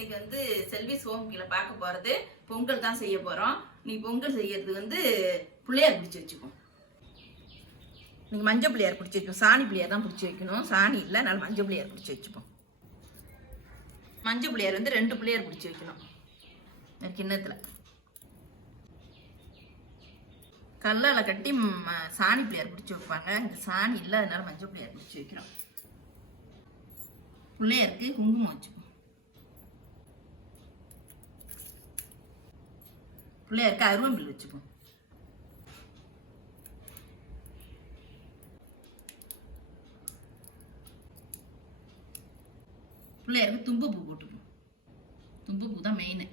இன்னைக்கு வந்து செல்வி சோம்கில பார்க்க போறது பொங்கல் தான் செய்ய போறோம். நீ பொங்கல் செய்யறது வந்து பிள்ளையார் பிடிச்சி வச்சுக்கோ. நீங்க மஞ்சள் பிள்ளையார் பிடிச்சி வைக்கணும். சாணி பிள்ளையார் தான் பிடிச்சி வைக்கணும். சாணி இல்லை அதனால மஞ்சள் பிள்ளையார் பிடிச்சி வச்சுப்போம். மஞ்சள் பிள்ளையார் வந்து ரெண்டு பிள்ளையார் பிடிச்சி வைக்கணும். இந்த கிண்ணத்துல. கல்லால கட்டி சாணி பிள்ளையார் பிடிச்சி வைப்பாங்க. இந்த சாணி இல்லை அதனால மஞ்சள் பிள்ளையார் பிடிச்சி வைக்கிறோம் பிள்ளையாருக்கு குங்குமம் வச்சுப்போம். பிள்ளையாருக்கு அருவம்பில் வச்சுப்போம் பிள்ளையாருக்கு தும்பப்பூ போட்டுப்போம் தும்பப்பூ தான் மெயின்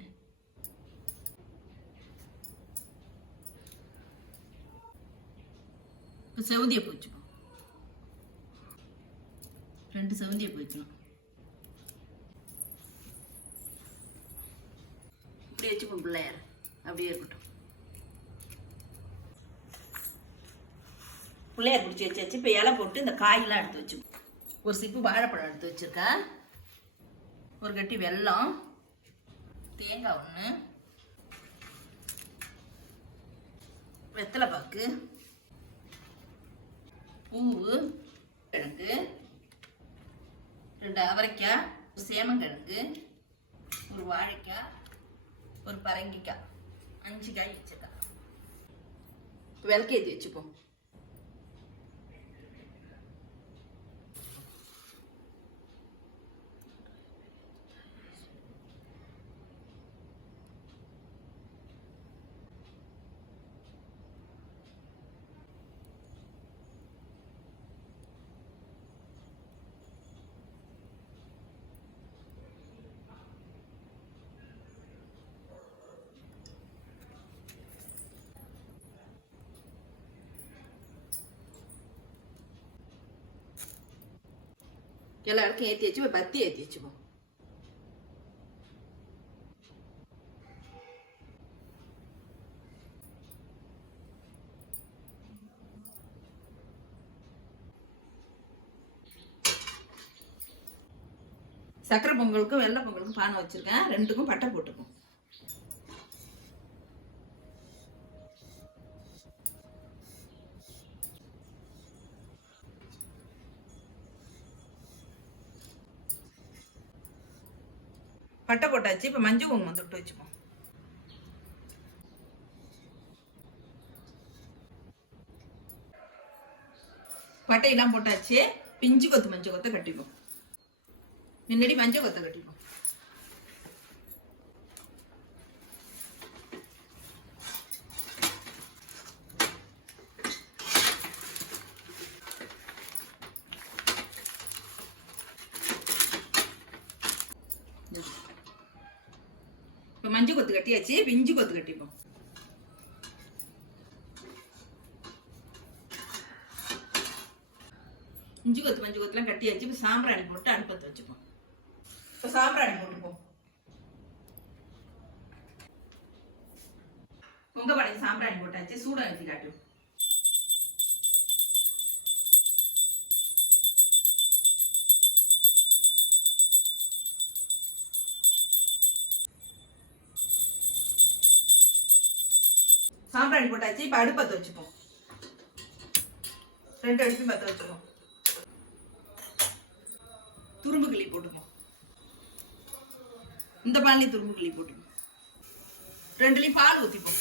இப்போ செவந்தியை போச்சுப்போம் ரெண்டு செவந்தியை போச்சுக்கணும் இப்படி வச்சுப்போம் பிள்ளையார். அப்படியே இருக்கட்டும். பிள்ளையார் பிடிச்சி வச்சாச்சு இப்போ இலை போட்டு இந்த காயெல்லாம் எடுத்து வச்சுப்போம் ஒரு சிப்பு வாழைப்பழம் எடுத்து வச்சுருக்கேன் ஒரு கட்டி வெல்லம் தேங்காய் ஒன்று வெத்தலை பாக்கு பூவு கிழங்கு ரெண்டு அவரைக்காய் ஒரு சேமங்கிழங்கு ஒரு வாழைக்காய் ஒரு பரங்கிக்காய். அஞ்சு காய் வச்சிருக்கேன் விளக்கேற்றி வச்சுப்போம் எல்லா இடக்கும் ஏற்றி வச்சு பத்தி ஏற்றி வச்சுப்போம் சக்கரை பொங்கலுக்கும் வெள்ளை பொங்கலுக்கும் பானை வச்சிருக்கேன். ரெண்டுக்கும் பட்டை போட்டுக்கும் பட்டை போட்டாச்சு. இப்போ மஞ்சள் குங்குமம் தொட்டு வச்சுப்போம். பட்டையெல்லாம் போட்டாச்சு. பிஞ்சு கொத்து மஞ்சள் கொத்தை கட்டிப்போம். முன்னாடி மஞ்சள் கொத்தை கட்டிப்போம் இப்போ மஞ்சள் கொத்து கொத்து கட்டிப்போம். இஞ்சி கொத்து மஞ்சள் கொத்துலாம் கட்டியாச்சு இப்போ சாம்பிராணி போட்டு அடுப்பத்து வச்சுப்போம். இப்போ சாம்பிராணி போட்டுப்போம். பொங்க படைக்கு சாம்பிராணி போட்டாச்சு சூட அனுப்பி காட்டுவோம் சாம்பிராணி போட்டாச்சு இப்போ அடுப்பத்தை வச்சுப்போம். ரெண்டு அடுப்பையும் பற்ற வச்சுப்போம். துரும்பு கிள்ளி போட்டுப்போம் இந்த பால்லையும் துரும்பு கிள்ளி போட்டுப்போம் ரெண்டுலையும் பால் ஊற்றிப்போம்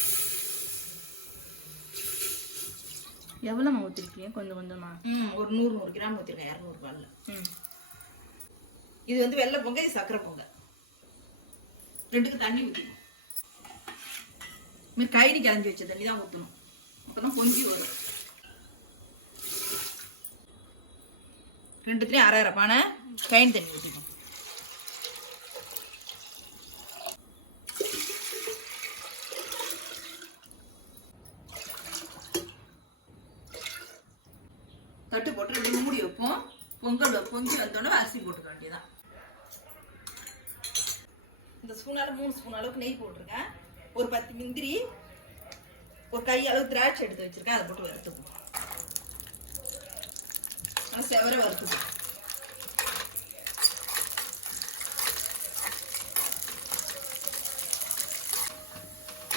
எவ்வளோம்மா ஊற்றிருக்கீங்க கொஞ்சம் கொஞ்சமா. ம் ஒரு நூறு நூறு கிராம் ஊற்றிருக்கேன் இரநூறு பாலில். ம். இது வந்து வெள்ளை பொங்க இது சக்கரை பொங்க ரெண்டுக்கு தண்ணி ஊற்றணும் மாதிரி கயிறு கிளஞ்சி வச்ச தண்ணி தான் ஊற்றணும் அப்போ தான் பொங்கி வரும். ரெண்டுத்துலேயும் அரை அரை பானை கைன் தண்ணி ஊற்றிக்கணும் தட்டு போட்டு ரெண்டு மூடி வைப்போம். பொங்கல் பொங்கி வந்தோடனே அரிசி போட்டுக்க வேண்டியதான் இந்த ஸ்பூனால மூணு ஸ்பூன் அளவுக்கு நெய் போட்டிருக்கேன். ஒரு பத்து முந்திரி ஒரு கை திராட்சை எடுத்து வச்சிருக்கேன். அதை போட்டு வறுத்துக்குவோம் நான் செவர வறுத்துக்குவோம்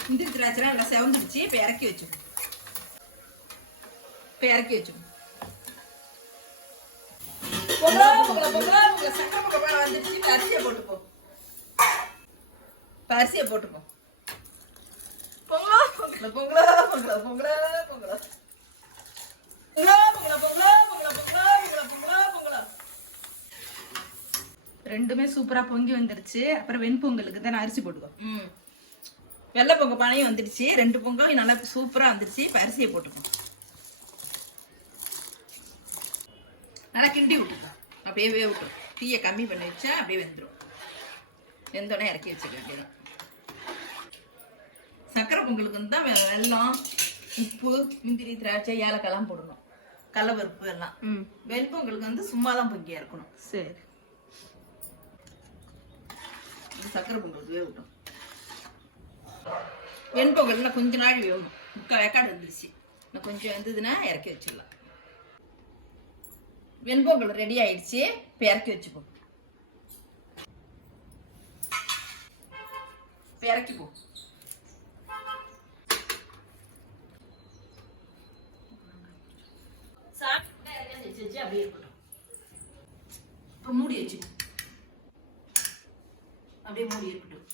முந்திரி திராட்சைலாம் நல்லா செவந்துடுச்சு. இப்போ இறக்கி வச்சுக்கணும் இப்போ இறக்கி வச்சுக்கணும் அரிசியை போட்டுப்போம் இப்போ போட்டுப்போம் ரெண்டுமே சூப்பரா பொங்கி வந்துருச்சு. அப்புறம் வெண்பொங்கலுக்கு தான் அரிசி போட்டுக்கோம் வெள்ளை பொங்க பானையும் வந்துடுச்சு ரெண்டு பொங்கலும் நல்லா சூப்பரா வந்துருச்சு. இப்போ அரிசியை போட்டுக்கோம் நல்லா கிண்டி விட்டுக்கோம் அப்படியே விட்டுரும். தீயை கம்மி பண்ணி வச்சா அப்படியே வெந்துடும் வெந்தோடனே இறக்கி வச்சுக்க வேண்டியதான் பொங்கலுக்கு வந்து தான் வெ- வெல்லம் உப்பு முந்திரி திராட்சை ஏலக்காய்லாம் போடணும். கடலப்பருப்பு எல்லாம். ம். வெண்பொங்கலுக்கு வந்து சும்மா தான் பொங்கியா இருக்கணும். சரி. சக்கரை பொங்கலுக்கு வேகட்டும் வெண்பொங்கல் கொஞ்ச நாள் வேகணும் முக்கால் வேக்காடு வந்துருச்சு. இன்னும் கொஞ்சம் வந்ததுன்னா இறக்கி வச்சிடலாம். வெண்பொங்கல் ரெடி ஆயிடுச்சு. இப்போ இறக்கி வச்சுப்போம். இப்போ இறக்கிப்போம். வச்சு வச்சு அப்படியே இருக்கட்டும். இப்போ மூடி வச்சு அப்படியே மூடி இருக்கட்டும்.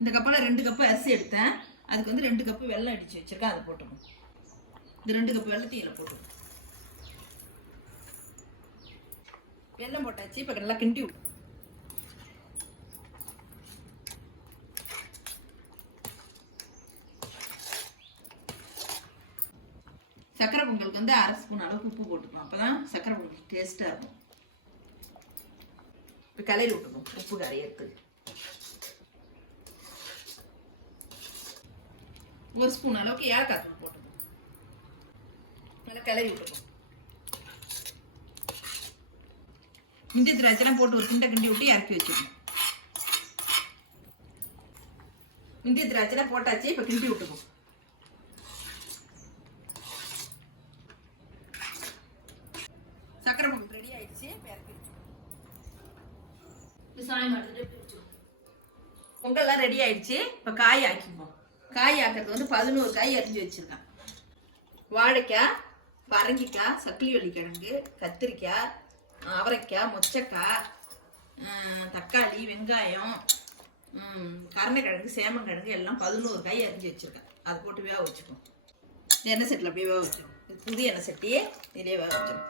இந்த கப்பில் ரெண்டு கப்பு அரிசி எடுத்தேன். அதுக்கு வந்து ரெண்டு கப்பு வெள்ளம் அடிச்சு வச்சிருக்கேன் அதை போட்டுக்கணும். இந்த ரெண்டு கப்பு வெள்ளத்தையும் இதில் போட்டுக்கணும். வெல்லம் போட்டாச்சு இப்போ நல்லா கிண்டி விட்டு சக்கரை பொங்கலுக்கு வந்து அரை ஸ்பூன் அளவுக்கு உப்பு போட்டுக்கணும். அப்போ தான் சக்கரை பொங்கல் டேஸ்ட்டாக இருக்கும். இப்போ கிளறி விட்டுக்கணும். உப்பு கரையிறதுக்கு ஒரு ஸ்பூன் அளவுக்கு ஏலக்காய் தூள் போட்டுக்கணும். நல்லா கிளறி விட்டுக்கணும். இந்த திராட்சைலாம் போட்டு ஒரு கிண்ட கிண்டி விட்டு இறக்கி வச்சுக்கணும். இந்திய திராட்சைலாம் போட்டாச்சு இப்போ கிண்டி விட்டுக்கணும் சக்கரை பொங்கல் ரெடி ஆயிடுச்சு இப்போ இறக்கி வச்சுக்கணும் இப்போ சாயம் எடுத்துட்டு இப்படி வச்சுக்கணும் பொங்கல்லாம் ரெடி ஆயிடுச்சு. இப்போ காய் ஆக்கிப்போம் காய் ஆக்கிறது வந்து பதினோரு காய் அரிஞ்சு வச்சிருக்கேன். வாழைக்காய் பரங்கிக்காய் சக்லி வெள்ளிக்கிழங்கு கத்திரிக்காய் அவரைக்காய் மொச்சக்காய் தக்காளி வெங்காயம் கருணைக்கிழங்கு சேமங்கிழங்கு எல்லாம் பதினோரு காய் அரிஞ்சு வச்சிருக்கேன். அது போட்டு வேக வச்சுப்போம். எண்ணெய் சட்டியில் அப்படியே வேக வச்சிடும் புது எண்ணெய் சட்டியே நிறைய வேக வச்சிடும்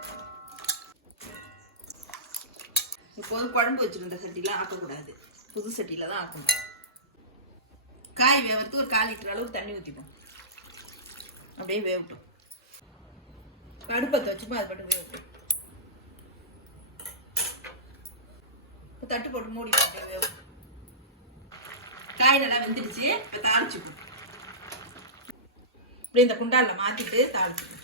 இப்போது குழம்பு வச்சிருந்த சட்டிலாம் ஆக்கக்கூடாது. புது சட்டியில் தான் ஆக்கணும். காய் வேவறதுக்கு ஒரு கால் லிட்டர் அளவுக்கு தண்ணி ஊற்றிப்போம் அப்படியே வேவட்டும். கடுப்பத்தை வச்சுப்போம் அது மட்டும் வேவட்டும். இப்போ தட்டு போட்டு மூடி அப்படியே வேவட்டும். காய் நல்லா வெந்துடுச்சு இப்போ தாளிச்சுப்போம். இப்படி இந்த குண்டாலில் மாற்றிட்டு தாளிச்சுப்போம்.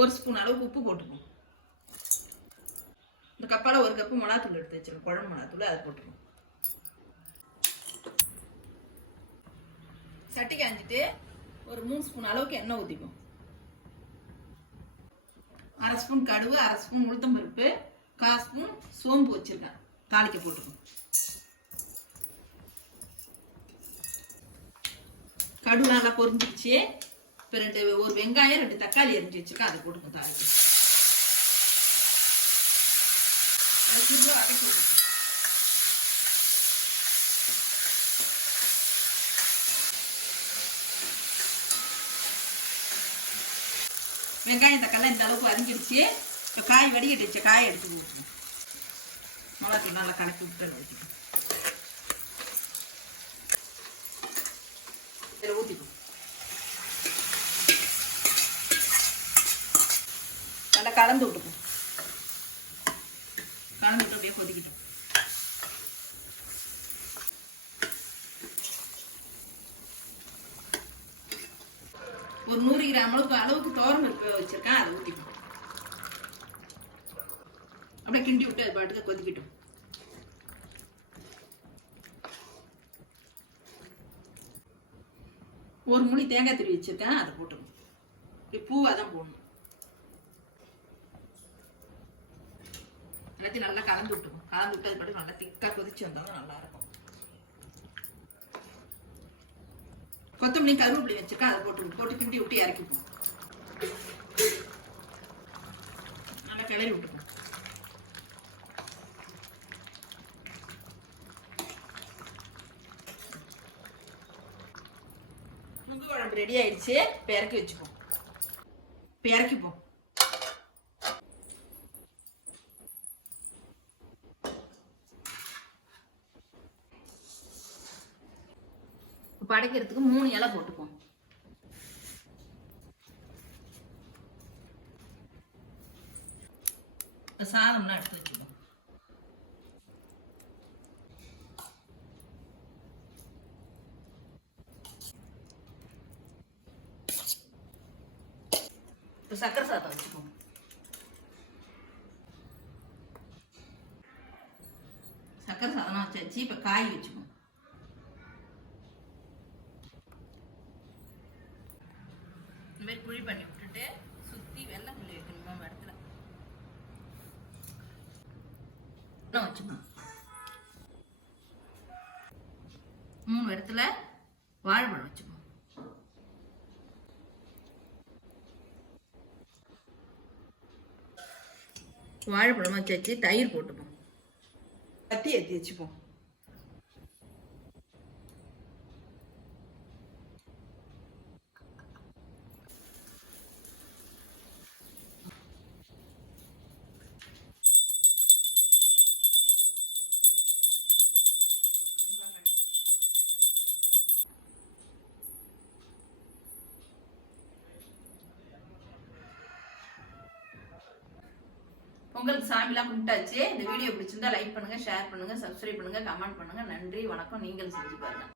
ஒரு ஸ்பூன் அளவுக்கு உப்பு போட்டுப்போம். இந்த கப்பால் ஒரு கப்பு மிளகாத்தூள் எடுத்து வச்சிடும் குழம்பு மிளகாத்தூள் அதை போட்டுருவோம் சட்டி காஞ்சிட்டு ஒரு மூணு ஸ்பூன் அளவுக்கு எண்ணெய் ஊற்றிப்போம் அரை ஸ்பூன் கடுகு அரை ஸ்பூன் உளுத்தம்பருப்பு கால் ஸ்பூன் சோம்பு வச்சிருக்கேன். தாளிக்க போட்டுக்கோம் கடுகு நல்லா பொரிஞ்சிடுச்சு. இப்போ ரெண்டு ஒரு வெங்காயம் ரெண்டு தக்காளி அரிஞ்சு வச்சுருக்கேன். அதை போட்டுக்கோம் தாளிக்க. அது திரும்ப வெங்காயம் தக்காளி இந்த அளவுக்கு அரிஞ்சிடுச்சு இப்போ காய் வடிகட்டுச்சு காய் எடுத்து ஊற்றணும். மிளகாய் நல்லா கலக்கி விட்டு வடிக்கணும் இதில் ஊற்றிக்கும் நல்லா கலந்து விட்டுக்கும் கலந்து அப்படியே கொதிக்கிட்டோம். ஒரு நூறு கிராம் அளவுக்கு அளவுக்கு தோரம் வச்சிருக்கேன் அதை ஊற்றிப்போம் அப்படியே கிண்டி விட்டு அது பாட்டுக்கு கொதிக்கிட்டோம். ஒரு முடி தேங்காய் திருவி வச்சிருக்கேன் அதை போட்டுக்கணும். இப்படி பூவாக தான் போடணும். எல்லாத்தையும் நல்லா கலந்து விட்டுவோம் கலந்து விட்டு அது பாட்டு நல்லா திக்காக கொதிச்சு வந்தாலும் நல்லா இருக்கும் கொத்தமல்லி கருவேப்பிலை வச்சுருக்கா அதை போட்டு போட்டு கிண்டி விட்டு இறக்கிப்போம் நல்லா கிளறி விட்டுப்போம் முங்கு குழம்பு ரெடி ஆயிடுச்சு. இப்போ இறக்கி வச்சுப்போம். இப்போ இறக்கிப்போம் இப்போ படைக்கிறதுக்கு மூணு இலை போட்டுப்போம் இப்போ எடுத்து வச்சுக்கோம் இப்போ சக்கரை சாதம் வச்சுப்போம் சக்கரை சாதம் வச்சாச்சு. இப்போ காய் வச்சுப்போம் இந்த மாதிரி குழி பண்ணி விட்டுட்டு சுற்றி வெள்ளை புள்ளி வைக்கணும் மூணு இடத்துல இன்னும் வச்சுக்கணும் மூணு இடத்துல வாழைப்பழம் வச்சுக்கணும் வாழைப்பழம் வச்சு தயிர் போட்டுப்போம். கத்தி ஏற்றி வச்சுப்போம். உங்களுக்கு சாமிலாம் கும்பிட்டாச்சு இந்த வீடியோ பிடிச்சிருந்தா லைக் பண்ணுங்க ஷேர் பண்ணுங்க சப்ஸ்கிரைப் பண்ணுங்க கமெண்ட் பண்ணுங்க. நன்றி வணக்கம். நீங்கள் செஞ்சு பாருங்க.